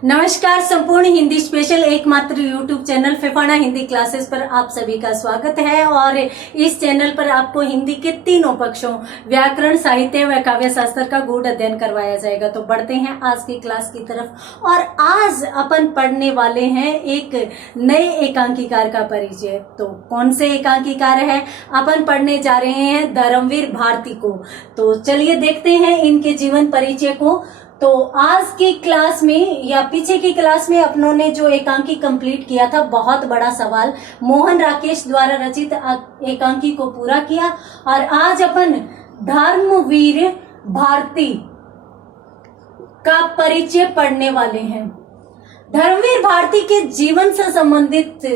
नमस्कार। संपूर्ण हिंदी स्पेशल एकमात्र YouTube channel Phefana Hindi classes पर आप सभी का स्वागत है। और इस चैनल पर आपको हिंदी के तीनों पक्षों व्याकरण, साहित्य व काव्य शास्त्र का गूढ़ अध्ययन करवाया जाएगा। तो बढ़ते हैं आज की क्लास की तरफ। और आज अपन पढ़ने वाले हैं एक नए एकांकीकार का परिचय। तो कौन से एकांकीकार है? अपन पढ़ने जा रहे हैं धर्मवीर भारती को। तो चलिए देखते हैं इनके जीवन परिचय को। तो आज की क्लास में या पीछे की क्लास में अपनों ने जो एकांकी कंप्लीट किया था, बहुत बड़ा सवाल मोहन राकेश द्वारा रचित एकांकी को पूरा किया। और आज अपन धर्मवीर भारती का परिचय पढ़ने वाले हैं। धर्मवीर भारती के जीवन से संबंधित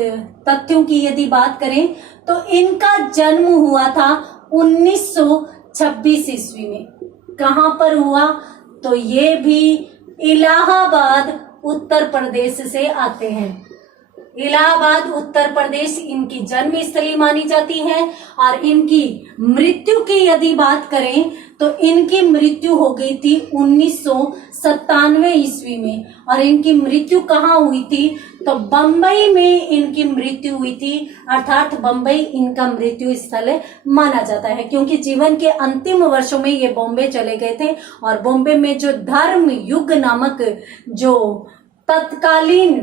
तथ्यों की यदि बात करें तो इनका जन्म हुआ था 1926 ईस्वी में। कहां पर हुआ? तो ये भी इलाहाबाद उत्तर प्रदेश से आते हैं। इलाहाबाद उत्तर प्रदेश इनकी जन्म स्थली मानी जाती है। और इनकी मृत्यु की यदि बात करें तो इनकी मृत्यु हो गई थी 1997 ईस्वी में। और इनकी मृत्यु कहाँ हुई थी? तो बंबई में इनकी मृत्यु हुई थी, अर्थात बंबई इनका मृत्यु स्थल माना जाता है, क्योंकि जीवन के अंतिम वर्षों में ये बॉम्बे चले गए थे। और बॉम्बे में जो धर्म युग नामक जो तत्कालीन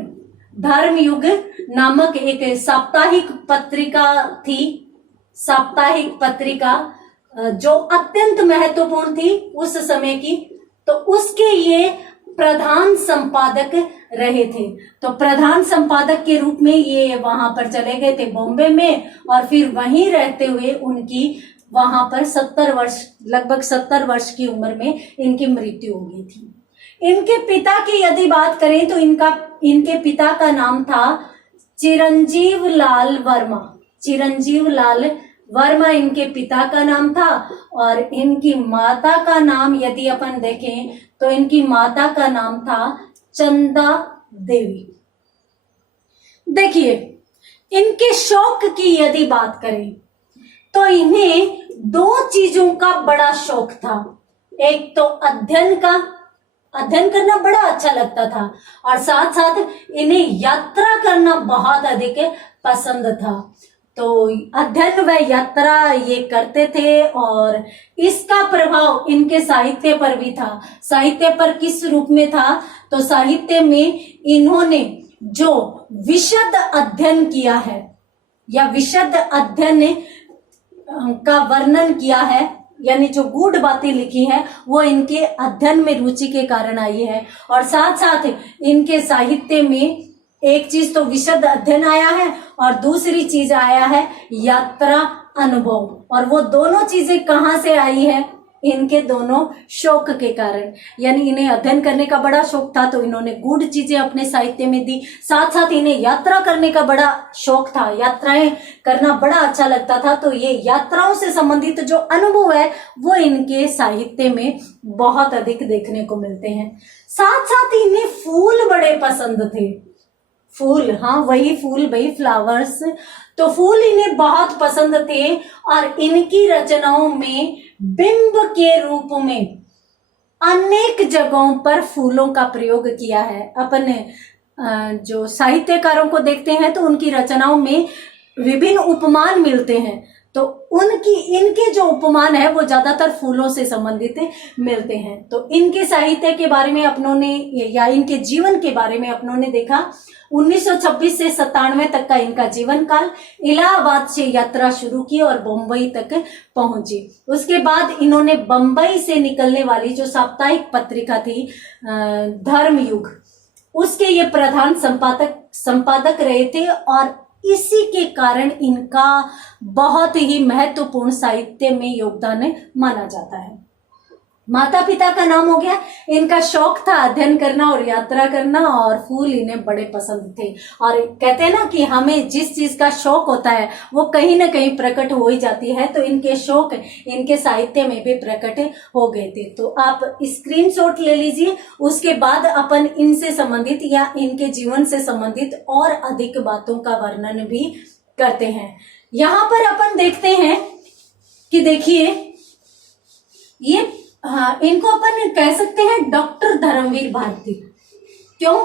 धर्म युग नामक एक साप्ताहिक पत्रिका थी, साप्ताहिक पत्रिका जो अत्यंत महत्वपूर्ण थी उस समय की, तो उसके ये प्रधान संपादक रहे थे। तो प्रधान संपादक के रूप में ये वहां पर चले गए थे बॉम्बे में। और फिर वहीं रहते हुए उनकी वहां पर 70 वर्ष, लगभग 70 वर्ष की उम्र में इनकी मृत्यु हो गई थी। इनके पिता की यदि बात करें तो इनके पिता का नाम था चिरंजीव लाल वर्मा। चिरंजीव लाल वर्मा इनके पिता का नाम था। और इनकी माता का नाम यदि अपन देखें तो इनकी माता का नाम था चंदा देवी। देखिए, इनके शौक की यदि बात करें तो इन्हें दो चीजों का बड़ा शौक था। एक तो अध्ययन करना बड़ा अच्छा लगता था, और साथ साथ इन्हें यात्रा करना बहुत अधिक पसंद था। तो अध्ययन व यात्रा ये करते थे और इसका प्रभाव इनके साहित्य पर भी था। साहित्य पर किस रूप में था? तो साहित्य में इन्होंने जो विशद अध्ययन किया है या विशद अध्ययन का वर्णन किया है, यानी जो गूढ़ बातें लिखी हैं, वो इनके अध्ययन में रुचि के कारण आई है। और साथ साथ इनके साहित्य में एक चीज तो विशद अध्ययन आया है और दूसरी चीज आया है यात्रा अनुभव। और वो दोनों चीजें कहाँ से आई है? इनके दोनों शौक के कारण। यानी इन्हें अध्ययन करने का बड़ा शौक था तो इन्होंने गूढ़ चीजें अपने साहित्य में दी। साथ साथ इन्हें यात्रा करने का बड़ा शौक था, यात्राएं करना बड़ा अच्छा लगता था। तो ये यात्राओं से संबंधित जो अनुभव है वो इनके साहित्य में बहुत अधिक देखने को मिलते हैं। साथ साथ इन्हें फूल बड़े पसंद थे। फूल, हाँ वही फूल, वही फ्लावर्स। तो फूल इन्हें बहुत पसंद थे। और इनकी रचनाओं में बिंब के रूप में अनेक जगहों पर फूलों का प्रयोग किया है। अपन जो साहित्यकारों को देखते हैं तो उनकी रचनाओं में विभिन्न उपमान मिलते हैं। तो इनके जो उपमान है वो ज्यादातर फूलों से संबंधित मिलते हैं। तो इनके साहित्य के बारे में अपनों ने या इनके जीवन के बारे में अपनों ने देखा। 1926 से 97 तक का इनका जीवन काल। इलाहाबाद से यात्रा शुरू की और बम्बई तक पहुंची। उसके बाद इन्होंने बम्बई से निकलने वाली जो साप्ताहिक पत्रिका थी धर्मयुग, उसके ये प्रधान संपादक रहे थे। और इसी के कारण इनका बहुत ही महत्वपूर्ण साहित्य में योगदान माना जाता है। माता पिता का नाम हो गया। इनका शौक था अध्ययन करना और यात्रा करना, और फूल इन्हें बड़े पसंद थे। और कहते हैं ना कि हमें जिस चीज का शौक होता है वो कहीं ना कहीं प्रकट हो ही जाती है। तो इनके शौक इनके साहित्य में भी प्रकट हो गए थे। तो आप स्क्रीनशॉट ले लीजिए। उसके बाद अपन इनसे संबंधित या इनके जीवन से संबंधित और अधिक बातों का वर्णन भी करते हैं। यहाँ पर अपन देखते हैं कि देखिए, ये इनको अपन कह सकते हैं डॉक्टर धर्मवीर भारती। क्यों?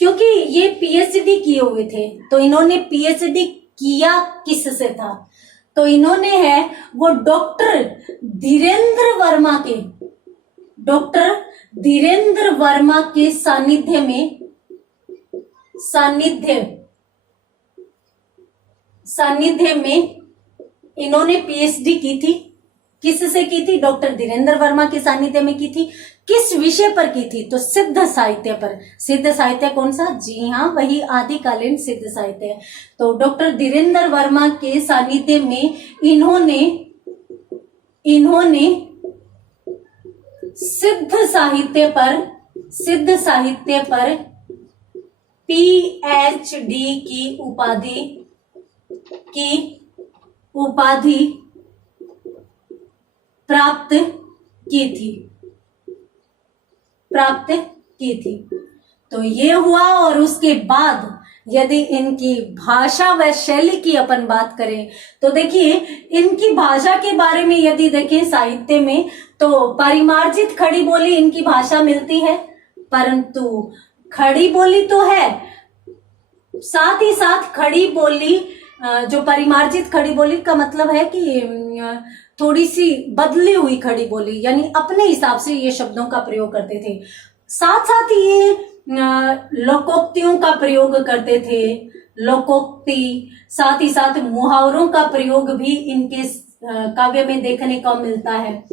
क्योंकि ये पीएचडी किए हुए थे। तो इन्होंने पीएचडी किया किससे था? तो इन्होंने है वो डॉक्टर धीरेन्द्र वर्मा के सानिध्य में इन्होंने पीएचडी की थी। किससे की थी? डॉक्टर धीरेन्द्र वर्मा के सानिध्य में की थी। किस विषय पर की थी? तो सिद्ध साहित्य पर। सिद्ध साहित्य कौन सा? जी हाँ, वही आदिकालीन सिद्ध साहित्य। तो डॉक्टर धीरेन्द्र वर्मा के सानिध्य में इन्होंने सिद्ध साहित्य पर पीएचडी की उपाधि प्राप्त की थी। तो ये हुआ। और उसके बाद यदि इनकी भाषा व शैली की अपन बात करें तो देखिए, इनकी भाषा के बारे में यदि देखें साहित्य में, तो परिमार्जित खड़ी बोली इनकी भाषा मिलती है, परंतु खड़ी बोली तो है, साथ ही साथ खड़ी बोली, जो परिमार्जित खड़ी बोली का मतलब है कि थोड़ी सी बदली हुई खड़ी बोली, यानी अपने हिसाब से ये शब्दों का प्रयोग करते थे। साथ साथ ये लोकोक्तियों का प्रयोग करते थे। लोकोक्ति, साथ ही साथ मुहावरों का प्रयोग भी इनके काव्य में देखने को मिलता है।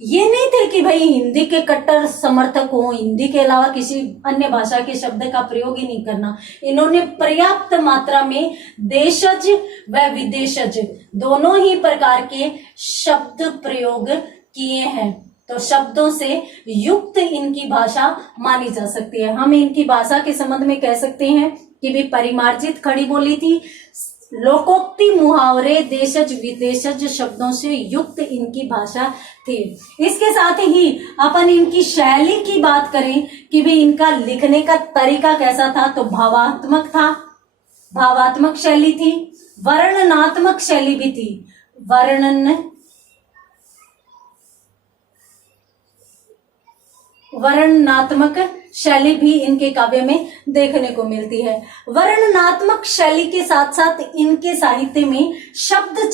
ये नहीं थे कि भाई हिंदी के कट्टर समर्थक हो, हिंदी के अलावा किसी अन्य भाषा के शब्द का प्रयोग ही नहीं करना। इन्होंने पर्याप्त मात्रा में देशज व विदेशज दोनों ही प्रकार के शब्द प्रयोग किए हैं। तो शब्दों से युक्त इनकी भाषा मानी जा सकती है। हम इनकी भाषा के संबंध में कह सकते हैं कि भी परिमार्जित खड़ी बोली थी, लोकोक्ति, मुहावरे, देशज विदेशज शब्दों से युक्त इनकी भाषा थी। इसके साथ ही अपन इनकी शैली की बात करें कि भी इनका लिखने का तरीका कैसा था, तो भावात्मक था, भावात्मक शैली थी, वर्णनात्मक शैली भी थी। वर्णनात्मक शैली भी इनके काव्य में देखने को मिलती है। वर्णनात्मक शैली के साथ साथ इनके साहित्य में शब्द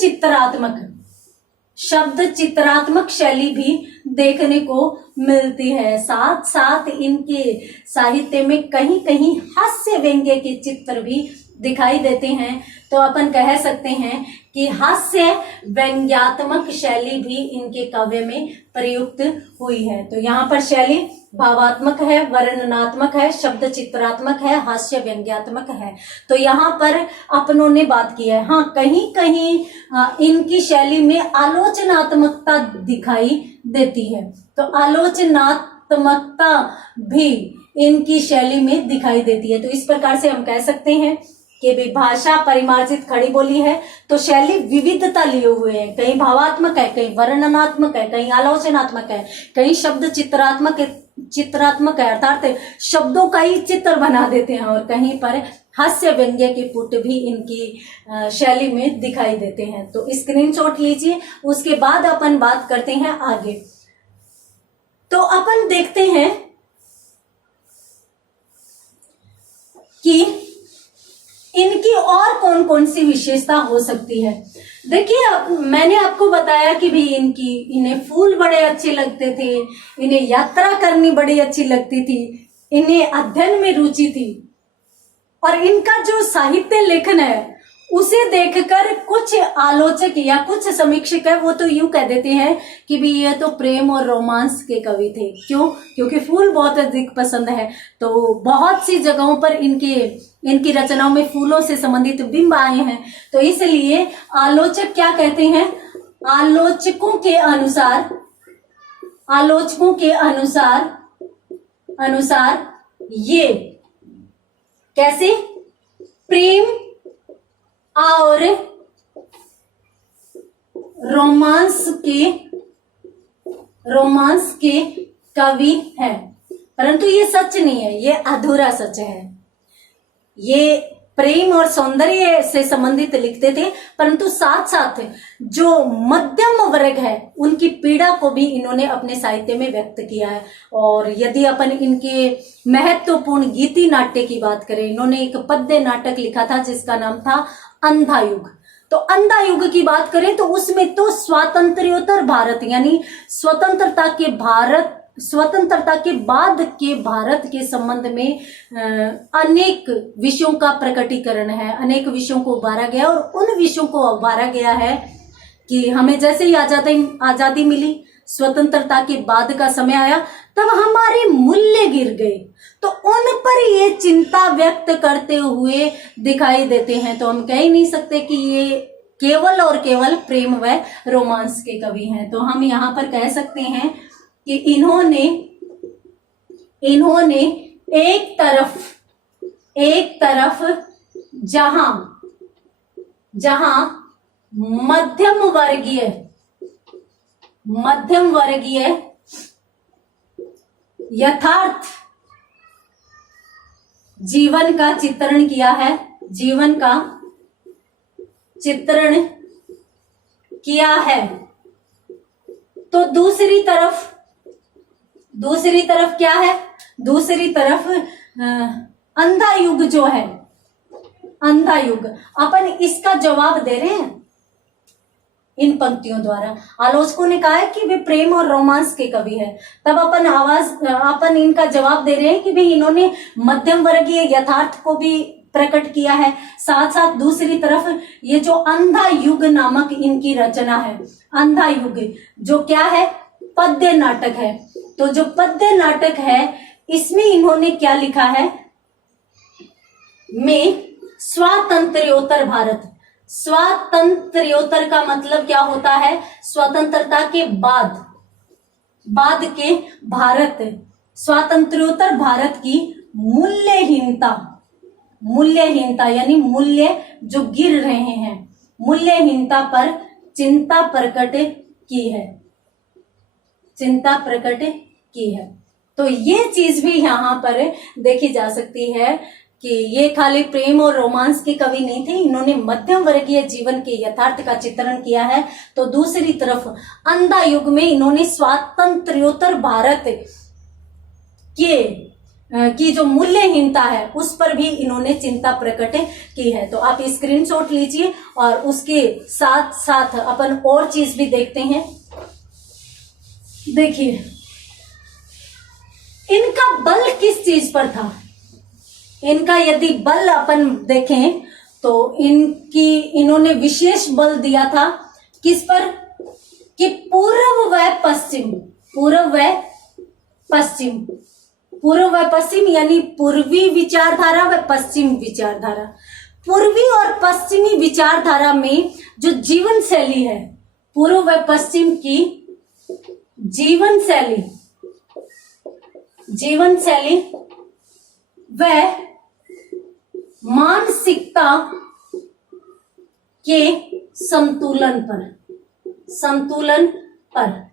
चित्रात्मक शैली भी देखने को मिलती है। साथ साथ इनके साहित्य में कहीं कहीं हास्य व्यंग्य के चित्र भी दिखाई देते हैं। तो अपन कह सकते हैं कि हास्य व्यंग्यात्मक शैली भी इनके काव्य में प्रयुक्त हुई है। तो यहाँ पर शैली भावात्मक है, वर्णनात्मक है, शब्द चित्रात्मक है, हास्य व्यंग्यात्मक है। तो यहाँ पर अपनों ने बात की है। हाँ, कहीं कहीं इनकी शैली में आलोचनात्मकता दिखाई देती है। तो आलोचनात्मकता भी इनकी शैली में दिखाई देती है। तो इस प्रकार से हम कह सकते हैं कि भी भाषा परिमार्जित खड़ी बोली है, तो शैली विविधता लिए हुए है। कहीं भावात्मक है, कहीं वर्णनात्मक है, कहीं आलोचनात्मक है, कहीं शब्द चित्रात्मक है, अर्थात शब्दों का ही चित्र बना देते हैं, और कहीं पर हास्य व्यंग्य के पुट भी इनकी शैली में दिखाई देते हैं। तो स्क्रीनशॉट लीजिए। उसके बाद अपन बात करते हैं आगे। तो अपन देखते हैं कि इनकी और कौन कौन सी विशेषता हो सकती है। देखिए, मैंने आपको बताया कि भी इन्हें फूल बड़े अच्छे लगते थे, इन्हें यात्रा करनी बड़ी अच्छी लगती थी, इन्हें अध्ययन में रुचि थी, और इनका जो साहित्य लेखन है उसे देखकर कुछ आलोचक या कुछ समीक्षक है वो तो यूं कह देते हैं कि भी ये तो प्रेम और रोमांस के कवि थे। क्यों? क्योंकि फूल बहुत अधिक पसंद है। तो बहुत सी जगहों पर इनकी रचनाओं में फूलों से संबंधित बिंब आए हैं। तो इसलिए आलोचक क्या कहते हैं? आलोचकों के अनुसार ये कैसे प्रेम और रोमांस के कवि हैं। परंतु ये सच नहीं है, ये अधूरा सच है। ये प्रेम और सौंदर्य से संबंधित लिखते थे, परंतु साथ साथ जो मध्यम वर्ग है उनकी पीड़ा को भी इन्होंने अपने साहित्य में व्यक्त किया है। और यदि अपन इनके महत्वपूर्ण गीति नाट्य की बात करें, इन्होंने एक पद्य नाटक लिखा था जिसका नाम था अंधा युग। तो अंधा युग की बात करें तो उसमें तो स्वातंत्र्योत्तर भारत यानी स्वतंत्रता के बाद के भारत के संबंध में अनेक विषयों का प्रकटीकरण है, अनेक विषयों को उभारा गया। और उन विषयों को उभारा गया है कि हमें जैसे ही आजादी मिली, स्वतंत्रता के बाद का समय आया, तब हमारे मूल्य गिर गए, तो उन पर ये चिंता व्यक्त करते हुए दिखाई देते हैं। तो हम कह ही नहीं सकते कि ये केवल और केवल प्रेम व रोमांस के कवि हैं। तो हम यहाँ पर कह सकते हैं कि इन्होंने एक तरफ जहां मध्यम वर्गीय यथार्थ जीवन का चित्रण किया है, तो दूसरी तरफ क्या है? दूसरी तरफ अंधा युग जो है, अंधा युग, अपन इसका जवाब दे रहे हैं इन पंक्तियों द्वारा। आलोचकों ने कहा है कि वे प्रेम और रोमांस के कवि है, तब अपन इनका जवाब दे रहे हैं कि भाई इन्होंने मध्यम वर्गीय यथार्थ को भी प्रकट किया है। साथ साथ दूसरी तरफ ये जो अंधा युग नामक इनकी रचना है, अंधा युग जो क्या है? पद्य नाटक है। तो जो पद्य नाटक है इसमें इन्होंने क्या लिखा है? में स्वातंत्र्योत्तर भारत। स्वातंत्र्योत्तर का मतलब क्या होता है? स्वतंत्रता के बाद के भारत, स्वातंत्र्योत्तर भारत की मूल्यहीनता यानी मूल्य जो गिर रहे हैं, मूल्यहीनता पर चिंता प्रकट की है। तो ये चीज भी यहाँ पर देखी जा सकती है कि ये खाली प्रेम और रोमांस के कवि नहीं थे, इन्होंने मध्यम वर्गीय जीवन के यथार्थ का चित्रण किया है। तो दूसरी तरफ अंधा युग में इन्होंने स्वातंत्र्योत्तर भारत की जो मूल्यहीनता है उस पर भी इन्होंने चिंता प्रकट की है। तो आप स्क्रीनशॉट लीजिए और उसके साथ साथ अपन और चीज भी देखते हैं। देखिए इनका बल किस चीज पर था? इनका यदि बल अपन देखें तो इन्होंने विशेष बल दिया था किस पर? कि पूर्व व पश्चिम यानी पूर्वी विचारधारा व पश्चिम विचारधारा। पूर्वी और पश्चिमी विचारधारा में जो जीवन शैली है, पूर्व व पश्चिम की जीवन शैली व मानसिकता के संतुलन पर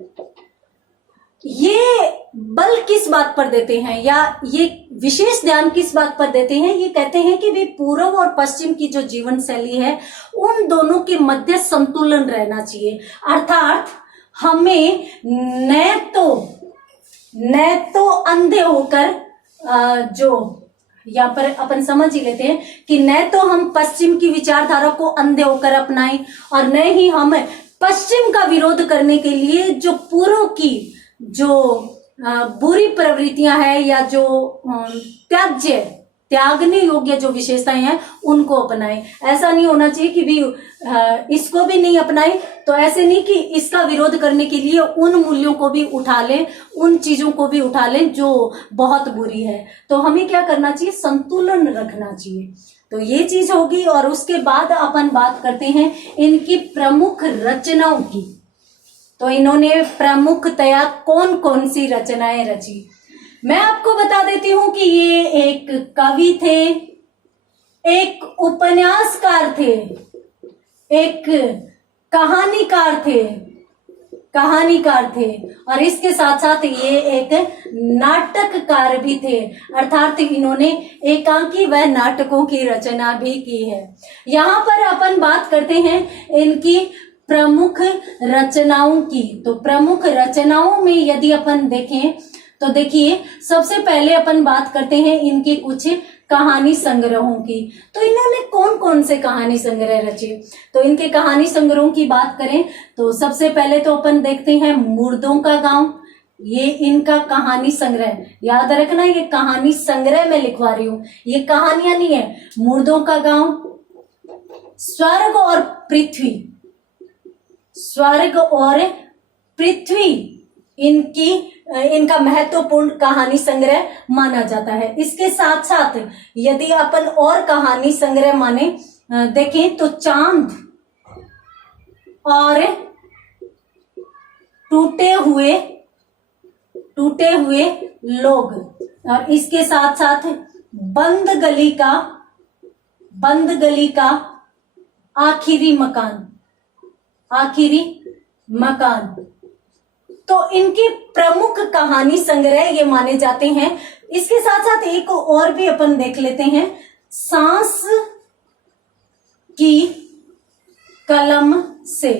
ये बल किस बात पर देते हैं या ये विशेष ध्यान किस बात पर देते हैं? ये कहते हैं कि भी पूर्व और पश्चिम की जो जीवन शैली है उन दोनों के मध्य संतुलन रहना चाहिए। अर्थात हमें न तो अंधे होकर जो यहाँ पर अपन समझ ही लेते हैं कि न तो हम पश्चिम की विचारधारा को अंधे होकर अपनाएं और न ही हम पश्चिम का विरोध करने के लिए जो पूर्व की जो बुरी प्रवृत्तियां हैं या जो त्यागने योग्य जो विशेषताएं हैं उनको अपनाएं। ऐसा नहीं होना चाहिए कि भी इसको भी नहीं अपनाएं, तो ऐसे नहीं कि इसका विरोध करने के लिए उन मूल्यों को भी उठा लें, उन चीजों को भी उठा लें जो बहुत बुरी है। तो हमें क्या करना चाहिए? संतुलन रखना चाहिए। तो ये चीज होगी। और उसके बाद अपन बात करते हैं इनकी प्रमुख रचनाओं की। तो इन्होंने प्रमुखतया कौन कौन सी रचनाएं रची? मैं आपको बता देती हूं कि ये एक कवि थे, एक उपन्यासकार थे, एक कहानीकार थे कहानीकार थे और इसके साथ साथ ये एक नाटककार भी थे, अर्थात इन्होंने एकांकी व नाटकों की रचना भी की है। यहाँ पर अपन बात करते हैं इनकी प्रमुख रचनाओं की। तो प्रमुख रचनाओं में यदि अपन देखें तो देखिए, सबसे पहले अपन बात करते हैं इनके कुछ कहानी संग्रहों की। तो इन्होंने कौन कौन से कहानी संग्रह रचे? तो इनके कहानी संग्रहों की बात करें तो सबसे पहले तो अपन देखते हैं मुर्दों का गांव। ये इनका कहानी संग्रह, याद रखना ये कहानी संग्रह में लिखवा रही हूं, ये कहानियां नहीं है। मुर्दों का गांव, स्वर्ग और पृथ्वी, स्वर्ग और पृथ्वी इनका महत्वपूर्ण कहानी संग्रह माना जाता है। इसके साथ साथ यदि अपन और कहानी संग्रह माने देखें तो चांद और टूटे हुए लोग, और इसके साथ साथ बंद गली का आखिरी मकान। तो इनके प्रमुख कहानी संग्रह ये माने जाते हैं। इसके साथ साथ एक और भी अपन देख लेते हैं, सांस की कलम से,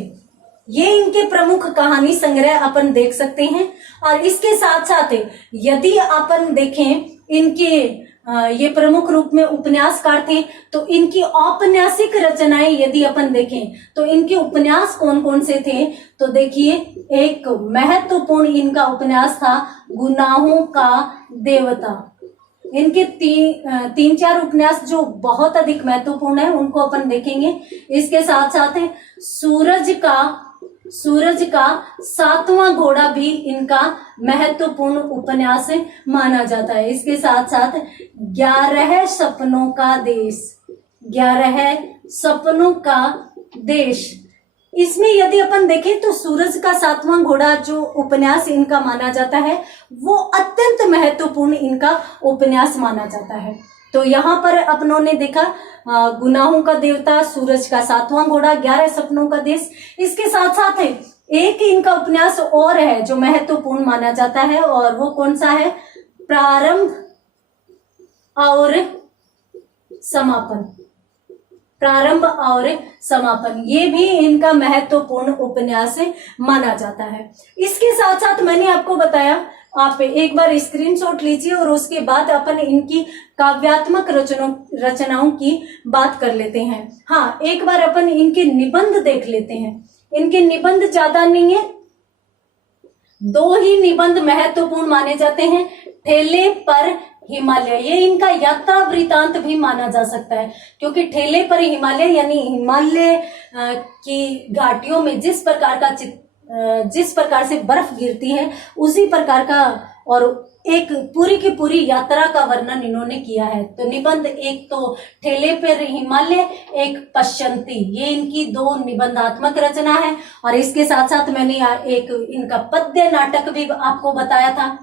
ये इनके प्रमुख कहानी संग्रह अपन देख सकते हैं। और इसके साथ साथ यदि अपन देखें इनके ये प्रमुख रूप में उपन्यासकार थे, तो इनकी औपन्यासिक रचनाएं यदि अपन देखें तो इनके उपन्यास कौन कौन से थे? तो देखिए, एक महत्वपूर्ण इनका उपन्यास था गुनाहों का देवता। इनके तीन चार उपन्यास जो बहुत अधिक महत्वपूर्ण है उनको अपन देखेंगे। इसके साथ साथ सूरज का सातवां घोड़ा भी इनका महत्वपूर्ण उपन्यास माना जाता है। इसके साथ साथ 11 सपनों का देश, इसमें यदि अपन देखें तो सूरज का सातवां घोड़ा जो उपन्यास इनका माना जाता है वो अत्यंत महत्वपूर्ण इनका उपन्यास माना जाता है। तो यहाँ पर अपनों ने देखा गुनाहों का देवता, सूरज का सातवां घोड़ा, 11 सपनों का देश। इसके साथ साथ एक इनका उपन्यास और है जो महत्वपूर्ण माना जाता है, और वो कौन सा है? प्रारंभ और समापन। ये भी इनका महत्वपूर्ण उपन्यास माना जाता है। इसके साथ साथ मैंने आपको बताया, आप एक बार स्क्रीनशॉट लीजिए और उसके बाद अपन इनकी काव्यात्मक रचनाओं की बात कर लेते हैं। हाँ, एक बार अपन इनके निबंध देख लेते हैं। इनके निबंध ज्यादा नहीं है, 2 ही निबंध महत्वपूर्ण माने जाते हैं। ठेले पर हिमालय, ये इनका यात्रा वृतांत भी माना जा सकता है, क्योंकि ठेले पर हिमालय यानी हिमालय की घाटियों में जिस प्रकार से बर्फ गिरती है उसी प्रकार का, और एक पूरी की पूरी यात्रा का वर्णन इन्होंने किया है। तो निबंध एक तो ठेले पर हिमालय, एक पश्यंती, ये इनकी 2 निबंधात्मक रचना है। और इसके साथ साथ मैंने एक इनका पद्य नाटक भी आपको बताया था,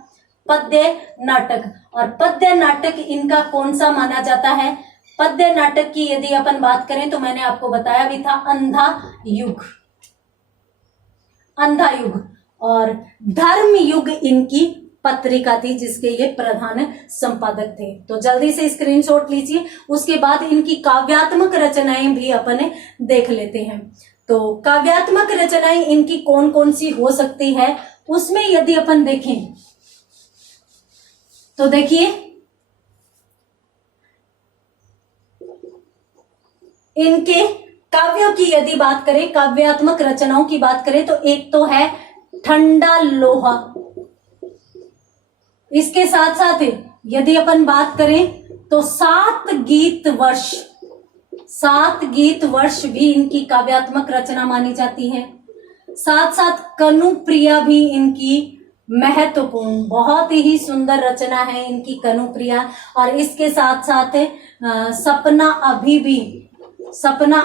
पद्य नाटक। और पद्य नाटक इनका कौन सा माना जाता है? पद्य नाटक की यदि अपन बात करें तो मैंने आपको बताया भी था अंधा युग। और धर्म युग इनकी पत्रिका थी जिसके ये प्रधान संपादक थे। तो जल्दी से स्क्रीनशॉट लीजिए, उसके बाद इनकी काव्यात्मक रचनाएं भी अपन देख लेते हैं। तो काव्यात्मक रचनाएं इनकी कौन कौन सी हो सकती है, उसमें यदि अपन देखें तो देखिए, इनके काव्यों की यदि बात करें, काव्यात्मक रचनाओं की बात करें, तो एक तो है ठंडा लोहा। इसके साथ साथ यदि अपन बात करें तो 7 गीत वर्ष भी इनकी काव्यात्मक रचना मानी जाती है। साथ साथ कनुप्रिया भी इनकी महत्वपूर्ण, बहुत ही सुंदर रचना है इनकी कनुप्रिया। और इसके साथ साथ सपना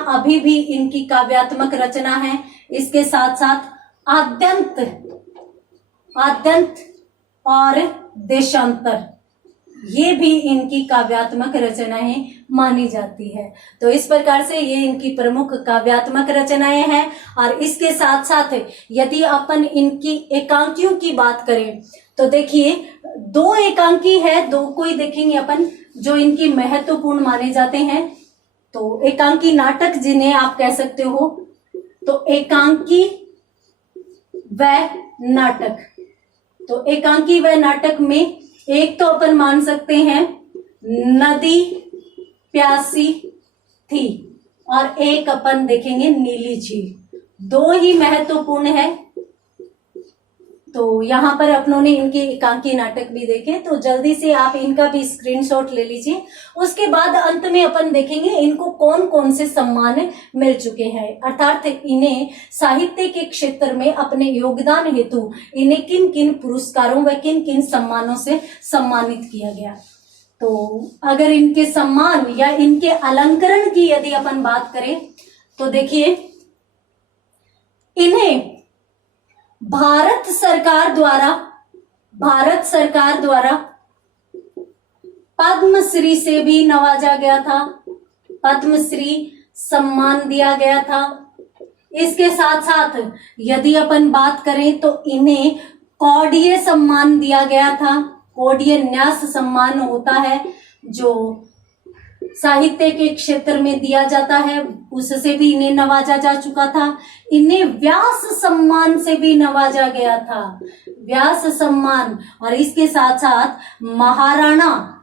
अभी भी इनकी काव्यात्मक रचना है। इसके साथ साथ आद्यंत और देशांतर, ये भी इनकी काव्यात्मक रचनाएं मानी जाती है। तो इस प्रकार से ये इनकी प्रमुख काव्यात्मक रचनाएं हैं। और इसके साथ साथ यदि अपन इनकी एकांकियों की बात करें तो देखिए 2 एकांकी है, 2 को ही देखेंगे अपन जो इनकी महत्वपूर्ण माने जाते हैं। तो एकांकी नाटक जिन्हें आप कह सकते हो, तो एकांकी व नाटक, तो एकांकी व नाटक में एक तो अपन मान सकते हैं नदी प्यासी थी, और एक अपन देखेंगे नीली झील। 2 ही महत्वपूर्ण है। तो यहां पर अपनों ने इनके एकांकी नाटक भी देखे, तो जल्दी से आप इनका भी स्क्रीनशॉट ले लीजिए। उसके बाद अंत में अपन देखेंगे इनको कौन कौन से सम्मान मिल चुके हैं, अर्थात इन्हें साहित्य के क्षेत्र में अपने योगदान हेतु इन्हें किन किन पुरस्कारों व किन किन सम्मानों से सम्मानित किया गया। तो अगर इनके सम्मान या इनके अलंकरण की यदि अपन बात करें तो देखिए इन्हें भारत सरकार द्वारा पद्मश्री से भी नवाजा गया था, पद्मश्री सम्मान दिया गया था। इसके साथ साथ यदि अपन बात करें तो इन्हें कौड़िय सम्मान दिया गया था। कौड़िय न्यास सम्मान होता है जो साहित्य के क्षेत्र में दिया जाता है, उससे भी इन्हें नवाजा जा चुका था। इन्हें व्यास सम्मान से भी नवाजा गया था, व्यास सम्मान। और इसके साथ साथ महाराणा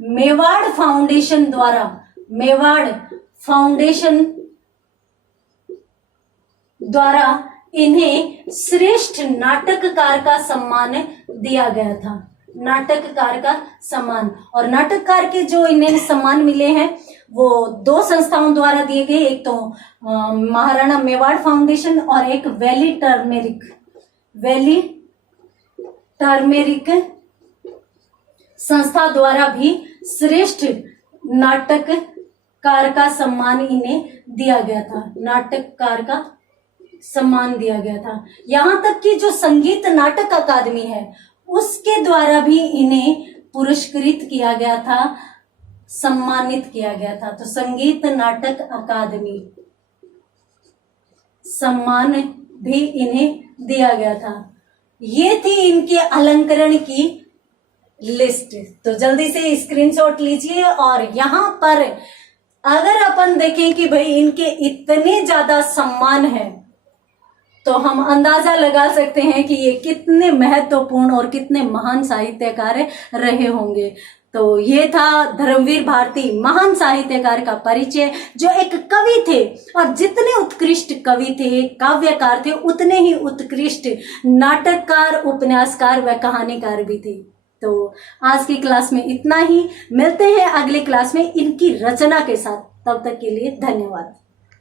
मेवाड़ फाउंडेशन द्वारा इन्हें श्रेष्ठ नाटककार का सम्मान दिया गया था, नाटककार का सम्मान। और नाटककार के जो इन्हें सम्मान मिले हैं वो 2 संस्थाओं द्वारा दिए गए, एक तो महाराणा मेवाड़ फाउंडेशन और एक वैली टर्मेरिक संस्था द्वारा भी श्रेष्ठ नाटककार का सम्मान इन्हें दिया गया था, नाटककार का सम्मान दिया गया था। यहां तक कि जो संगीत नाटक अकादमी है उसके द्वारा भी इन्हें पुरस्कृत किया गया था, सम्मानित किया गया था। तो संगीत नाटक अकादमी सम्मान भी इन्हें दिया गया था। ये थी इनके अलंकरण की लिस्ट। तो जल्दी से स्क्रीनशॉट लीजिए। और यहाँ पर अगर अपन देखें कि भाई इनके इतने ज्यादा सम्मान है तो हम अंदाजा लगा सकते हैं कि ये कितने महत्वपूर्ण और कितने महान साहित्यकार रहे होंगे। तो ये था धर्मवीर भारती महान साहित्यकार का परिचय, जो एक कवि थे और जितने उत्कृष्ट कवि थे, काव्यकार थे, उतने ही उत्कृष्ट नाटककार, उपन्यासकार व कहानीकार भी थे। तो आज की क्लास में इतना ही, मिलते हैं अगली क्लास में इनकी रचना के साथ। तब तक के लिए धन्यवाद।